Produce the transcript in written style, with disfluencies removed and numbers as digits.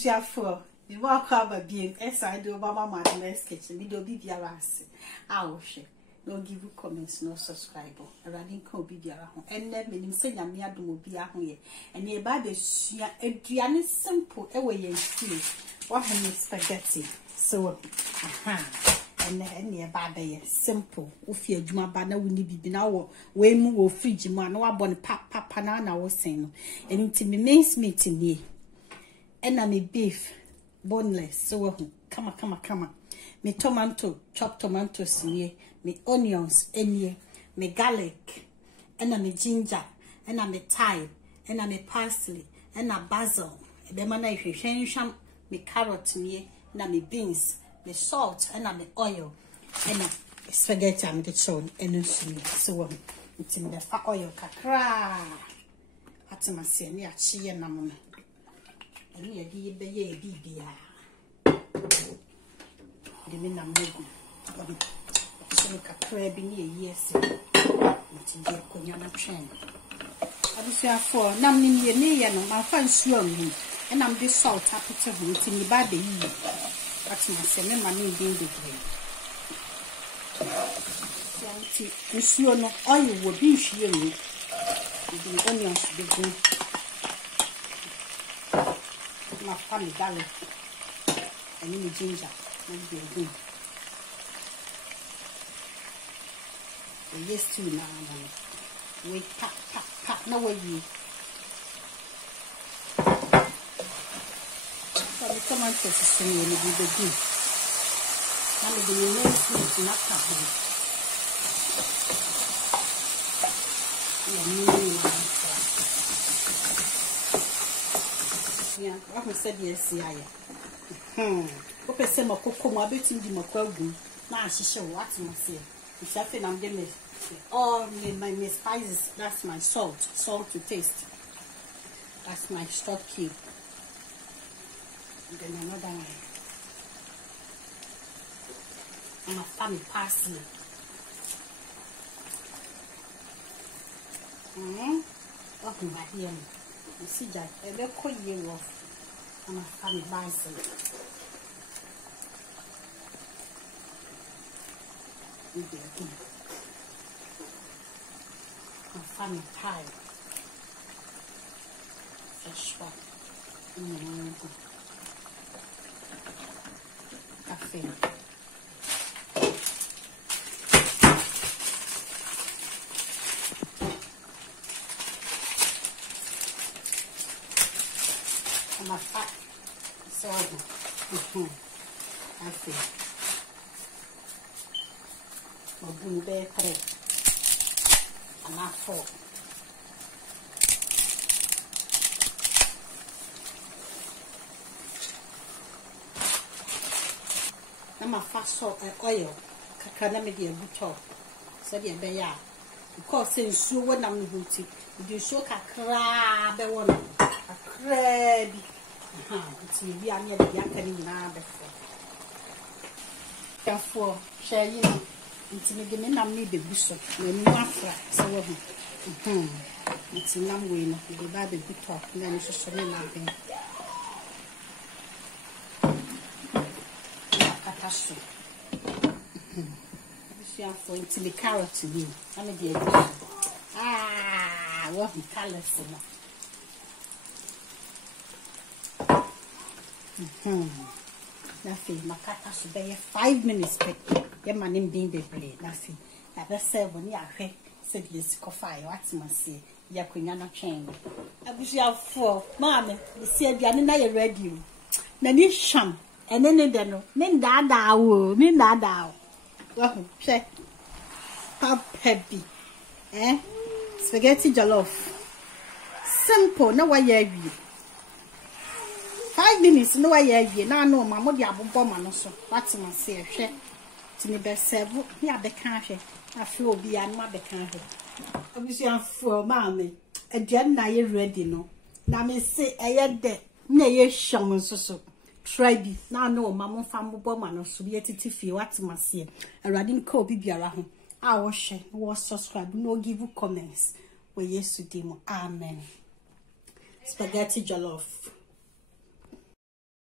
For the walk have a being as I do Mama Madness kitchen, we do be the arras. I'll share. No give you comments, no subscribe. A running co be the home, and let me say that me will be a home, and nearby the sheer Adrian simple away and see what I need spaghetti. So, and nearby there simple. If you're Juma Banner, we need be now way more fridge man, no one papa panana was saying, and it me makes me to me. And I'm a beef, boneless, so come. Me tomato, chopped tomatoes in me onions in me garlic, and I'm a ginger, and I'm a thyme, and I'm a parsley, and a basil. The man if you change me carrot me, and I'm a beans, me salt, and I'm a oil, and a spaghetti I'm the chone, and so it's in the fat oil kakra. At my senior chi and I'm. And you give the ye be the men are moving. So, a crab in years. It's in the Conyana train. I was there for numbing ye near and my friend swung, and I'm this salt happy to him to me by the year. That's my semi money being the green. And sure no oil will be shearing. The onions be good. My family garlic and any ginger and be good. Yes, too now. Wait, pat, no way you. So the tomatoes is saying you will be good. Now the main food not happening. Yeah, I said yes, What say my cocoa, my betting you my quagu. Now she show what I say. If I think I'm doing all my spices, that's my salt to taste. That's my stock cube. And then another one. And my family parsley. What in my here? You see that every cold year off and a family basil. A family pie. Fresh one. Cafe. My fat sorry. I see. My blue bear thread. And my fork. Now my fat salt and oil. Kakana me dear butter. So dear bear. Because since you when I'm booty, you show a crab one. A crab. It's me, I'm near the yakking now before. Therefore, share you into me, the men I need the bishop, when you are flat, so it's a long way, the baby good talk, and then it's just nothing. She are for into the carrot to me. I'm a dear. What colors enough. Nothing. My cat has to be 5 minutes. Get my name being the play. Nothing. I best say when you are here, said yes, coffee. What's my say? You are not chain. I wish you have 4. Mamma, you see, the other ready. Nanny sham, and then they know. Men dada, men dada. Oh, check. Pop heavy. Spaghetti jollof. Simple. No way, you. 5 minutes, no way, now no, my mother, bomb, and also. What's my say? To me, best several, yeah, the country. I feel be and my country. Obviously, I'm for mammy. A gen now you're ready, no. Now, me say, I had that. Nay, shaman so. Try be now, no, mamma, family bomb, and also be a tiffy. What's my say? A riding co be around. I will share, was subscribe, no give you comments. Well, yes, to demo. Amen. Spaghetti jollof.